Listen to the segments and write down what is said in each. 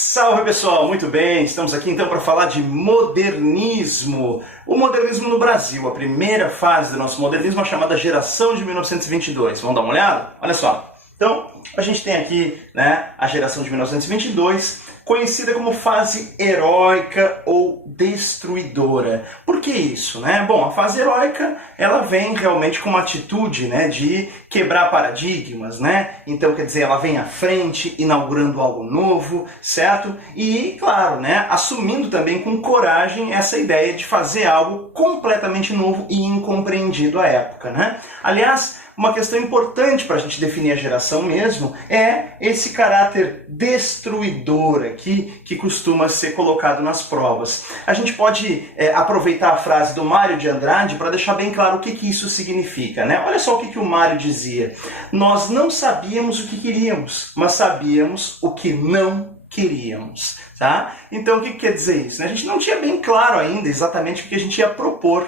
Salve pessoal, muito bem, estamos aqui então para falar de modernismo. O modernismo no Brasil, a primeira fase do nosso modernismo, a chamada geração de 1922. Vamos dar uma olhada? Olha só. Então, a gente tem aqui, a geração de 1922, conhecida como fase heróica ou destruidora. Por que isso, Bom, a fase heróica, ela vem realmente com uma atitude, de quebrar paradigmas, Então, quer dizer, ela vem à frente, inaugurando algo novo, certo? E, claro, assumindo também com coragem essa ideia de fazer algo completamente novo e incompreendido à época, Aliás, uma questão importante para a gente definir a geração mesmo é esse caráter destruidor aqui que costuma ser colocado nas provas. A gente pode aproveitar a frase do Mário de Andrade para deixar bem claro o que isso significa, Olha só o que o Mário dizia. Nós não sabíamos o que queríamos, mas sabíamos o que não queríamos, tá? Então o que quer dizer isso? A gente não tinha bem claro ainda exatamente o que a gente ia propor,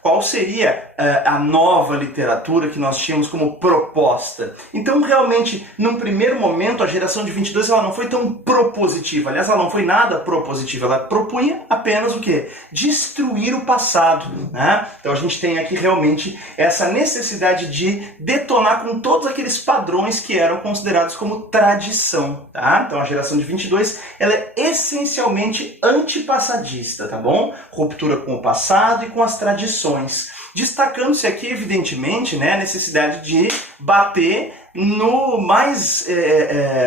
Qual seria a nova literatura que nós tínhamos como proposta. Então realmente, num primeiro momento, a geração de 22 ela não foi tão propositiva, aliás ela não foi nada propositiva, ela propunha apenas o quê? Destruir o passado, Então a gente tem aqui realmente essa necessidade de detonar com todos aqueles padrões que eram considerados como tradição, tá? Então a geração de 22 ela é essencialmente antipassadista, tá bom? Ruptura com o passado e com as tradições. Destacando-se aqui, evidentemente, a necessidade de bater no mais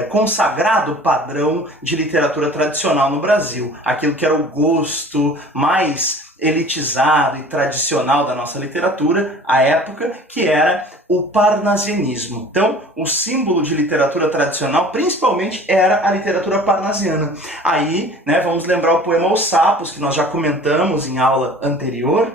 consagrado padrão de literatura tradicional no Brasil. Aquilo que era o gosto mais elitizado e tradicional da nossa literatura, à época, que era o parnasianismo. Então, o símbolo de literatura tradicional, principalmente, era a literatura parnasiana. Aí, vamos lembrar o poema Os Sapos, que nós já comentamos em aula anterior,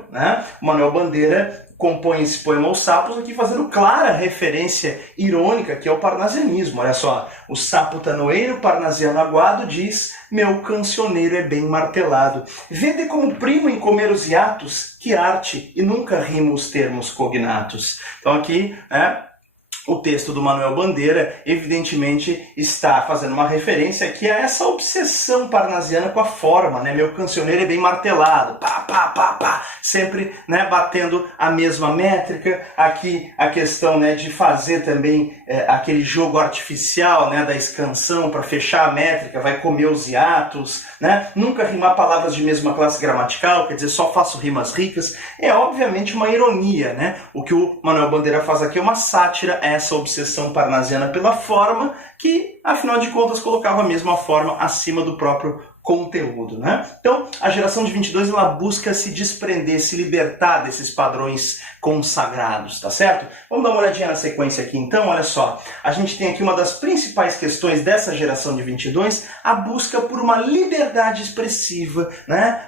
O Manuel Bandeira compõe esse poema Os Sapos aqui fazendo clara referência irônica que é o parnasianismo. Olha só, o sapo tanoeiro parnasiano aguado diz: meu cancioneiro é bem martelado. Vede como primo em comer os hiatos, que arte, e nunca rimo os termos cognatos. Então aqui, o texto do Manuel Bandeira, evidentemente, está fazendo uma referência aqui a essa obsessão parnasiana com a forma, Meu cancioneiro é bem martelado, pá, pá, pá, pá, sempre, batendo a mesma métrica. Aqui a questão, de fazer também aquele jogo artificial, da escansão para fechar a métrica, vai comer os hiatos, Nunca rimar palavras de mesma classe gramatical, quer dizer, só faço rimas ricas. É obviamente uma ironia, O que o Manuel Bandeira faz aqui é uma sátira a essa obsessão parnasiana pela forma que, afinal de contas, colocava a mesma forma acima do próprio conteúdo, Então, a geração de 22 ela busca se desprender, se libertar desses padrões consagrados, tá certo? Vamos dar uma olhadinha na sequência aqui então, olha só. A gente tem aqui uma das principais questões dessa geração de 22, a busca por uma liberdade expressiva,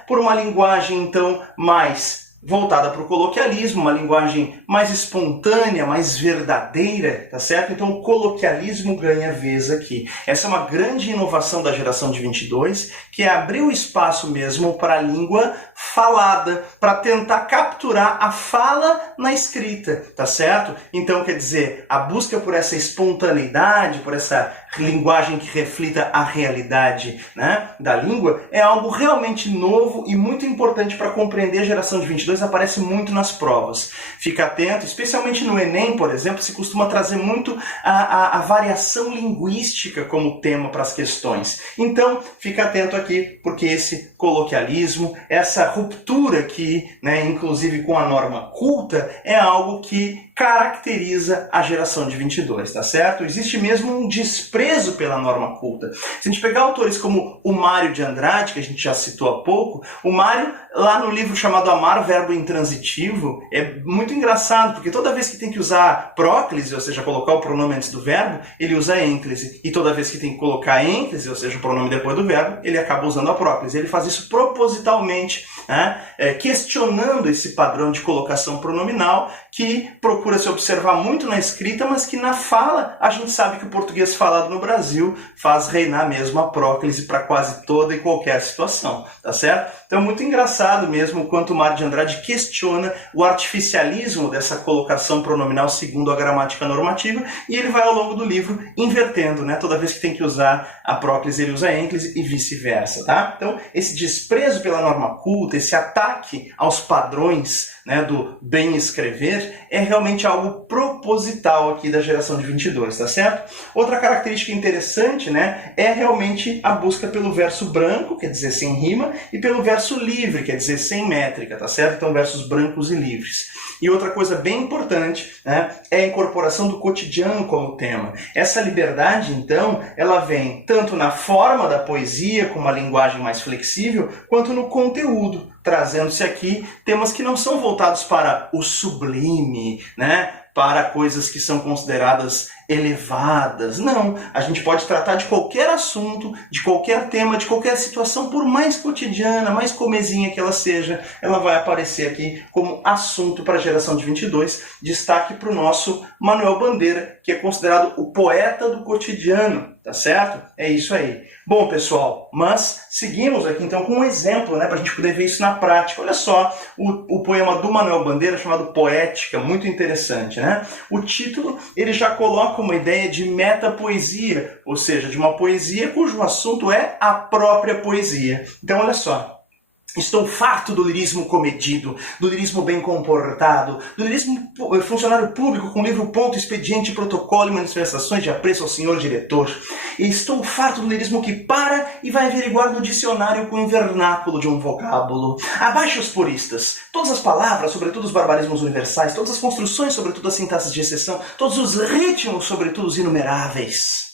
Por uma linguagem então mais voltada para o coloquialismo, uma linguagem mais espontânea, mais verdadeira, tá certo? Então o coloquialismo ganha vez aqui. Essa é uma grande inovação da geração de 22, que é abrir o espaço mesmo para a língua falada, para tentar capturar a fala na escrita, tá certo? Então, quer dizer, a busca por essa espontaneidade, por essa linguagem que reflita a realidade, da língua, é algo realmente novo e muito importante para compreender a geração de 22, aparece muito nas provas. Fica atento, especialmente no Enem, por exemplo, se costuma trazer muito a variação linguística como tema para as questões. Então, fica atento aqui, porque esse coloquialismo, essa ruptura aqui, inclusive com a norma culta, é algo que caracteriza a geração de 22, tá certo? Existe mesmo um desprezo pela norma culta. Se a gente pegar autores como o Mário de Andrade, que a gente já citou há pouco, o Mário, lá no livro chamado Amar, Verbo Intransitivo, é muito engraçado, porque toda vez que tem que usar próclise, ou seja, colocar o pronome antes do verbo, ele usa ênclise. E toda vez que tem que colocar ênclise, ou seja, o pronome depois do verbo, ele acaba usando a próclise. Ele faz isso propositalmente, questionando esse padrão de colocação pronominal que procura se observar muito na escrita, mas que na fala a gente sabe que o português falado no Brasil faz reinar mesmo a próclise para quase toda e qualquer situação, tá certo? Então é muito engraçado mesmo o quanto o Mário de Andrade questiona o artificialismo dessa colocação pronominal segundo a gramática normativa, e ele vai ao longo do livro invertendo, né? Toda vez que tem que usar a próclise, ele usa a ênclise e vice-versa, tá? Então esse desprezo pela norma culta, esse ataque aos padrões, né, do bem escrever, é realmente algo proposital aqui da geração de 22, tá certo? Outra característica interessante, né, é realmente a busca pelo verso branco, quer dizer, sem rima, e pelo verso livre, quer dizer, sem métrica, tá certo? Então, versos brancos e livres. E outra coisa bem importante, né, é a incorporação do cotidiano como tema. Essa liberdade, então, ela vem tanto na forma da poesia, com uma linguagem mais flexível, quanto no conteúdo, trazendo-se aqui temas que não são voltados para o sublime, né, para coisas que são consideradas elevadas. Não, a gente pode tratar de qualquer assunto, de qualquer tema, de qualquer situação, por mais cotidiana, mais comezinha que ela seja, ela vai aparecer aqui como assunto para a geração de 22. Destaque para o nosso Manuel Bandeira, que é considerado o poeta do cotidiano, tá certo? É isso aí. Bom, pessoal, mas seguimos aqui então com um exemplo, né, para a gente poder ver isso na prática. Olha só o poema do Manuel Bandeira chamado Poética, muito interessante, né? O título ele já coloca uma ideia de metapoesia, ou seja, de uma poesia cujo assunto é a própria poesia. Então, olha só. Estou farto do lirismo comedido, do lirismo bem comportado, do lirismo funcionário público com livro, ponto, expediente, protocolo e manifestações de apreço ao senhor diretor. E estou farto do lirismo que para e vai averiguar no dicionário com o vernáculo de um vocábulo. Abaixo os puristas. Todas as palavras, sobretudo os barbarismos universais, todas as construções, sobretudo as sintaxes de exceção, todos os ritmos, sobretudo os inumeráveis.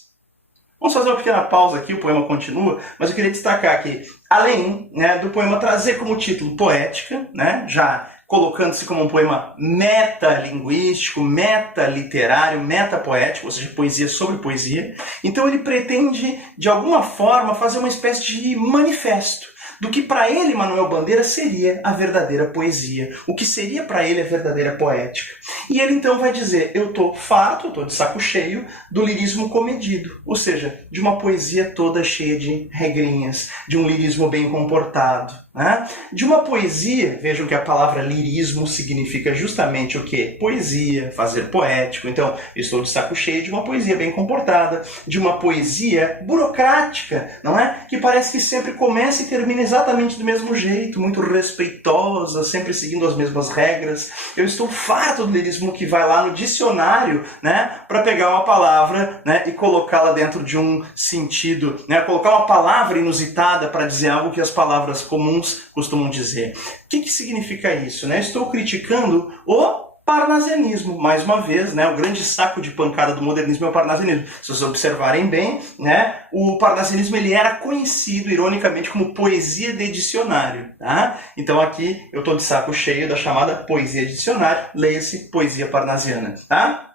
Vamos fazer uma pequena pausa aqui, o poema continua, mas eu queria destacar que, além, né, do poema trazer como título Poética, né, já colocando-se como um poema metalinguístico, metaliterário, metapoético, ou seja, poesia sobre poesia, então ele pretende, de alguma forma, fazer uma espécie de manifesto do que para ele, Manuel Bandeira, seria a verdadeira poesia, o que seria para ele a verdadeira poética. E ele então vai dizer, eu estou farto, estou de saco cheio do lirismo comedido, ou seja, de uma poesia toda cheia de regrinhas, de um lirismo bem comportado, né? De uma poesia, vejam que a palavra lirismo significa justamente o quê? Poesia, fazer poético. Então, eu estou de saco cheio de uma poesia bem comportada, de uma poesia burocrática, não é? Que parece que sempre começa e termina exatamente do mesmo jeito, muito respeitosa, sempre seguindo as mesmas regras. Eu estou farto do lirismo que vai lá no dicionário, né, para pegar uma palavra, né, e colocá-la dentro de um sentido, né, colocar uma palavra inusitada para dizer algo que as palavras comuns costumam dizer. O que significa isso, né? Estou criticando o parnasianismo, mais uma vez, né, o grande saco de pancada do modernismo é o parnasianismo. Se vocês observarem bem, né, o parnasianismo ele era conhecido, ironicamente, como poesia de dicionário. Tá? Então aqui eu estou de saco cheio da chamada poesia de dicionário, leia-se poesia parnasiana. Tá?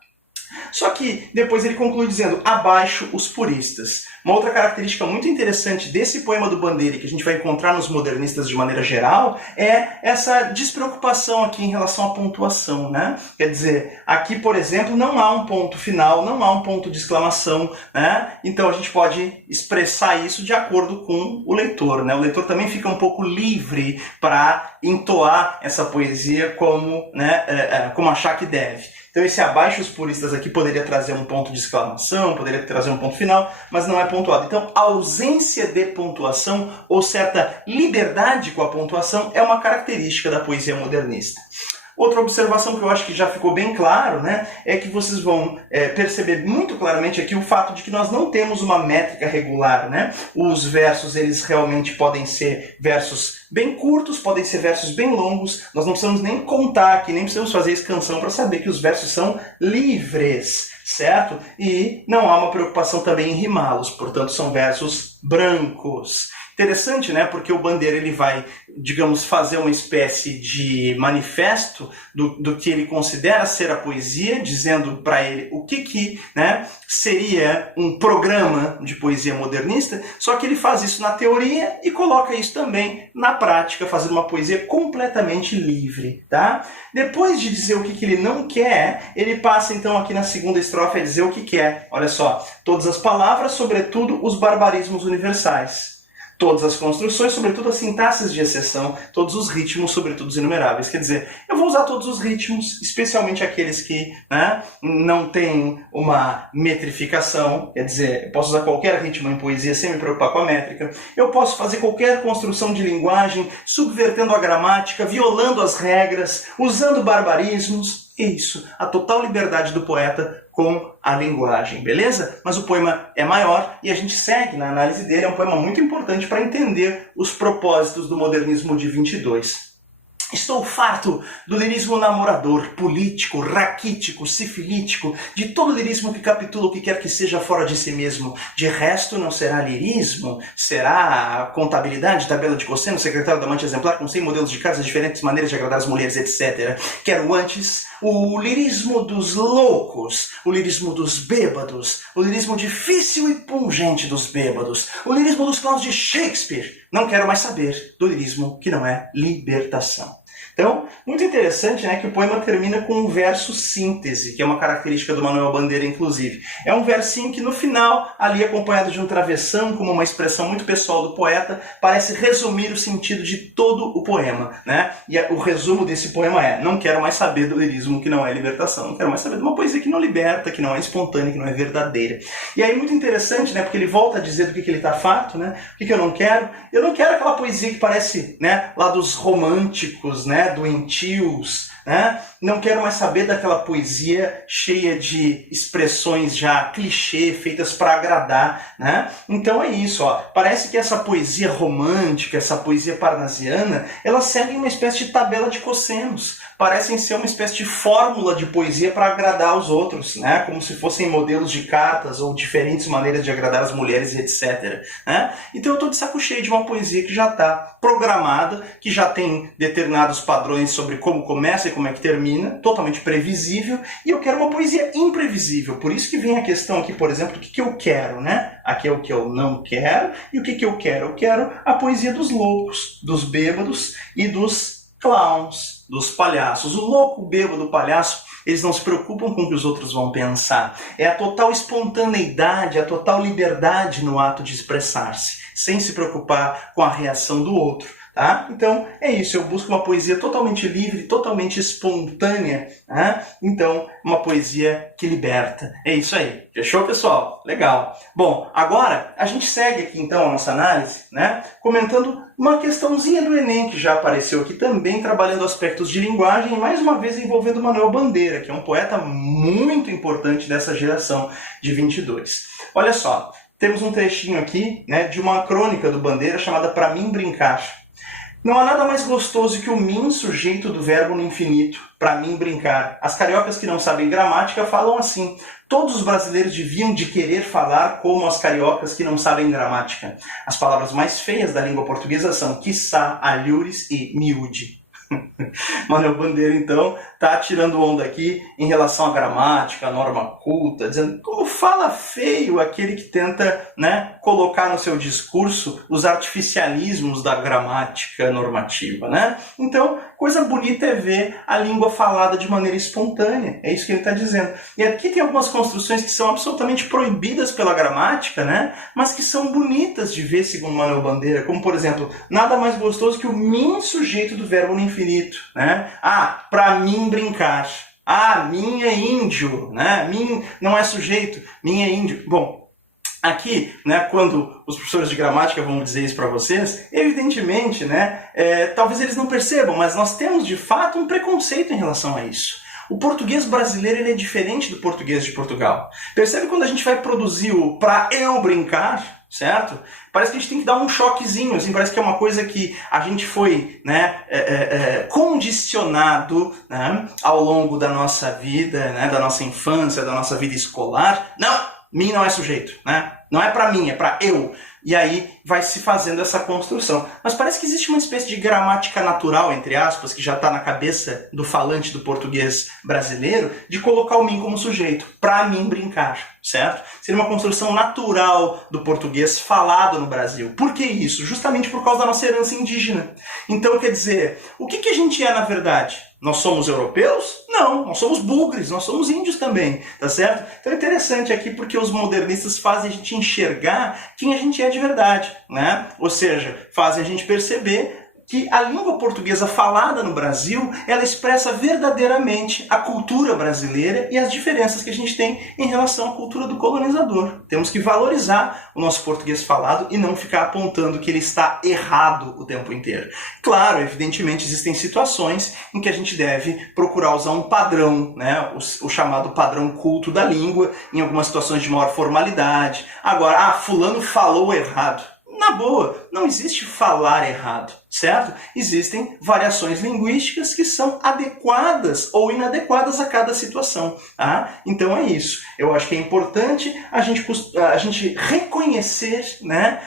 Só que depois ele conclui dizendo, abaixo os puristas. Uma outra característica muito interessante desse poema do Bandeira, que a gente vai encontrar nos modernistas de maneira geral, é essa despreocupação aqui em relação à pontuação, né? Quer dizer, aqui, por exemplo, não há um ponto final, não há um ponto de exclamação, né? Então a gente pode expressar isso de acordo com o leitor, né? O leitor também fica um pouco livre para entoar essa poesia como, né, como achar que deve. Então esse abaixo os puristas aqui poderia trazer um ponto de exclamação, poderia trazer um ponto final, mas não é pontuado. Então a ausência de pontuação ou certa liberdade com a pontuação é uma característica da poesia modernista. Outra observação que eu acho que já ficou bem claro, né, é que vocês vão perceber muito claramente aqui o fato de que nós não temos uma métrica regular, né? Os versos, eles realmente podem ser versos bem curtos, podem ser versos bem longos, nós não precisamos nem contar aqui, nem precisamos fazer escansão para saber que os versos são livres, certo? E não há uma preocupação também em rimá-los, portanto são versos brancos. Interessante, né? Porque o Bandeira ele vai, digamos, fazer uma espécie de manifesto do que ele considera ser a poesia, dizendo para ele o que né, seria um programa de poesia modernista, só que ele faz isso na teoria e coloca isso também na prática, fazendo uma poesia completamente livre. Tá? Depois de dizer o que ele não quer, ele passa então aqui na segunda estrofe a dizer o que quer. Olha só, todas as palavras, sobretudo os barbarismos universais. todas as construções, sobretudo as sintaxes de exceção, todos os ritmos, sobretudo os inumeráveis. Quer dizer, eu vou usar todos os ritmos, especialmente aqueles que, né, não têm uma metrificação, quer dizer, eu posso usar qualquer ritmo em poesia sem me preocupar com a métrica, eu posso fazer qualquer construção de linguagem, subvertendo a gramática, violando as regras, usando barbarismos. Isso, a total liberdade do poeta com a linguagem, beleza? Mas o poema é maior e a gente segue na análise dele, é um poema muito importante para entender os propósitos do modernismo de 22. Estou farto do lirismo namorador, político, raquítico, sifilítico, de todo lirismo que capitula o que quer que seja fora de si mesmo. De resto, não será lirismo, será contabilidade, tabela de cosseno, secretário da amante exemplar com 100 modelos de casas, diferentes maneiras de agradar as mulheres, etc. Quero antes o lirismo dos loucos, o lirismo dos bêbados, o lirismo difícil e pungente dos bêbados, o lirismo dos clowns de Shakespeare. Não quero mais saber do lirismo que não é libertação. Então, muito interessante, né, que o poema termina com um verso síntese, que é uma característica do Manuel Bandeira, inclusive. É um versinho que no final, ali acompanhado de um travessão, como uma expressão muito pessoal do poeta, parece resumir o sentido de todo o poema, né? E o resumo desse poema é: não quero mais saber do lirismo que não é libertação, não quero mais saber de uma poesia que não liberta, que não é espontânea, que não é verdadeira. E aí, muito interessante, né, porque ele volta a dizer do que ele está farto, né? O que eu não quero? Eu não quero aquela poesia que parece, né, lá dos românticos, né, doentios, né? Não quero mais saber daquela poesia cheia de expressões já clichê, feitas para agradar, né? Então é isso, ó. Parece que essa poesia romântica, essa poesia parnasiana, ela segue uma espécie de tabela de cossenos. Parecem ser uma espécie de fórmula de poesia para agradar os outros, né? Como se fossem modelos de cartas ou diferentes maneiras de agradar as mulheres, etc. Né? Então eu estou de saco cheio de uma poesia que já está programada, que já tem determinados padrões sobre como começa e como é que termina, totalmente previsível, e eu quero uma poesia imprevisível. Por isso que vem a questão aqui, por exemplo, do que eu quero, né? Aqui é o que eu não quero, e o que eu quero? Eu quero a poesia dos loucos, dos bêbados e dos clowns, dos palhaços. O louco, o bêbado, o palhaço, eles não se preocupam com o que os outros vão pensar. É a total espontaneidade, a total liberdade no ato de expressar-se, sem se preocupar com a reação do outro. Tá? Então é isso, eu busco uma poesia totalmente livre, totalmente espontânea, tá? Então uma poesia que liberta. É isso aí, fechou, pessoal? Legal. Bom, agora a gente segue aqui então a nossa análise, né? Comentando uma questãozinha do Enem que já apareceu aqui também, trabalhando aspectos de linguagem, mais uma vez envolvendo Manuel Bandeira, que é um poeta muito importante dessa geração de 22. Olha só, temos um trechinho aqui, né, de uma crônica do Bandeira chamada Pra Mim Brincar. Não há nada mais gostoso que o mim sujeito do verbo no infinito, pra mim brincar. As cariocas que não sabem gramática falam assim. Todos os brasileiros deviam de querer falar como as cariocas que não sabem gramática. As palavras mais feias da língua portuguesa são quiçá, alhures e miúde. Manuel Bandeira, então, está tirando onda aqui em relação à gramática, à norma culta, dizendo como fala feio aquele que tenta, né, colocar no seu discurso os artificialismos da gramática normativa, né? Então, coisa bonita é ver a língua falada de maneira espontânea, é isso que ele está dizendo. E aqui tem algumas construções que são absolutamente proibidas pela gramática, né, mas que são bonitas de ver, segundo Manuel Bandeira, como, por exemplo, nada mais gostoso que o mim sujeito do verbo no infinito, né? Ah, pra mim brincar. Ah, mim é índio, né? Mim não é sujeito, mim é índio. Bom, aqui, né, quando os professores de gramática vão dizer isso para vocês, evidentemente, né, talvez eles não percebam, mas nós temos de fato um preconceito em relação a isso. O português brasileiro ele é diferente do português de Portugal. Percebe quando a gente vai produzir o pra eu brincar, certo? Parece que a gente tem que dar um choquezinho, assim, parece que é uma coisa que a gente foi, né, condicionado, né, ao longo da nossa vida, né, da nossa infância, da nossa vida escolar. Não, mim não é sujeito, né? Não é pra mim, é pra eu. E aí vai se fazendo essa construção. Mas parece que existe uma espécie de gramática natural, entre aspas, que já está na cabeça do falante do português brasileiro, de colocar o mim como sujeito, pra mim brincar, certo? Seria uma construção natural do português falado no Brasil. Por que isso? Justamente por causa da nossa herança indígena. Então, quer dizer, o que a gente é na verdade? Nós somos europeus? Não, nós somos bugres, nós somos índios também, tá certo? Então é interessante aqui porque os modernistas fazem a gente enxergar quem a gente é de verdade, né? Ou seja, fazem a gente perceber que a língua portuguesa falada no Brasil, ela expressa verdadeiramente a cultura brasileira e as diferenças que a gente tem em relação à cultura do colonizador. Temos que valorizar o nosso português falado e não ficar apontando que ele está errado o tempo inteiro. Claro, evidentemente existem situações em que a gente deve procurar usar um padrão, né? O chamado padrão culto da língua, em algumas situações de maior formalidade. Agora, fulano falou errado. Na boa, não existe falar errado, certo? Existem variações linguísticas que são adequadas ou inadequadas a cada situação. Tá? Então é isso. Eu acho que é importante a gente reconhecer, né,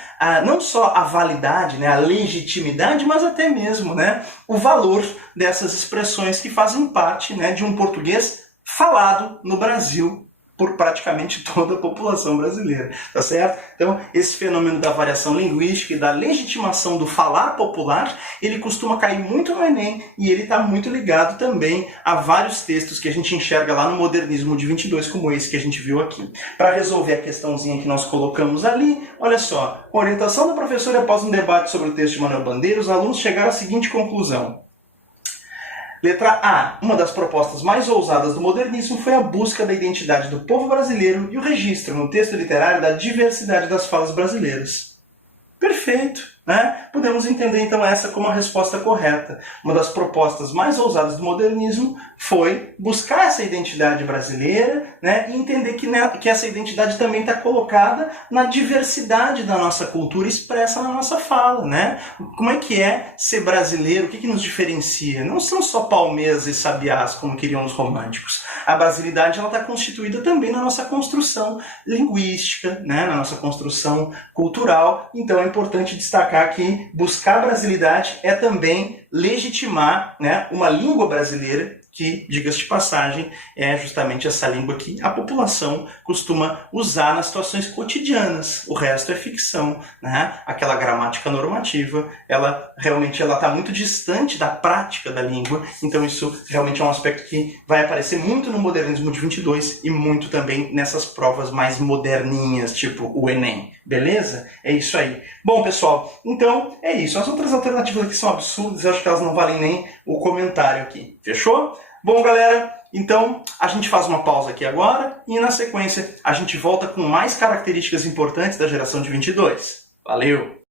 não só a validade, né, a legitimidade, mas até mesmo, né, o valor dessas expressões que fazem parte, né, de um português falado no Brasil por praticamente toda a população brasileira, tá certo? Então, esse fenômeno da variação linguística e da legitimação do falar popular, ele costuma cair muito no Enem e ele está muito ligado também a vários textos que a gente enxerga lá no Modernismo de 22, como esse que a gente viu aqui. Para resolver a questãozinha que nós colocamos ali, olha só, com a orientação da professora após um debate sobre o texto de Manuel Bandeira, os alunos chegaram à seguinte conclusão. Letra A. Uma das propostas mais ousadas do modernismo foi a busca da identidade do povo brasileiro e o registro no texto literário da diversidade das falas brasileiras. Perfeito! Né? Podemos entender então essa como a resposta correta. Uma das propostas mais ousadas do modernismo foi buscar essa identidade brasileira, né? E entender que essa identidade também está colocada na diversidade da nossa cultura expressa na nossa fala. Né? Como é ser brasileiro? O que nos diferencia? Não são só palmeiras e sabiás, como queriam os românticos. A brasilidade está constituída também na nossa construção linguística, né? Na nossa construção cultural. Então é importante destacar que buscar a brasilidade é também legitimar, né, uma língua brasileira que, diga-se de passagem, é justamente essa língua que a população costuma usar nas situações cotidianas. O resto é ficção, né? Aquela gramática normativa, ela realmente está muito distante da prática da língua, então isso realmente é um aspecto que vai aparecer muito no Modernismo de 22 e muito também nessas provas mais moderninhas, tipo o Enem. Beleza? É isso aí. Bom, pessoal, então é isso. As outras alternativas aqui são absurdas, eu acho que elas não valem nem o comentário aqui. Fechou? Bom, galera, então a gente faz uma pausa aqui agora e na sequência a gente volta com mais características importantes da geração de 22. Valeu!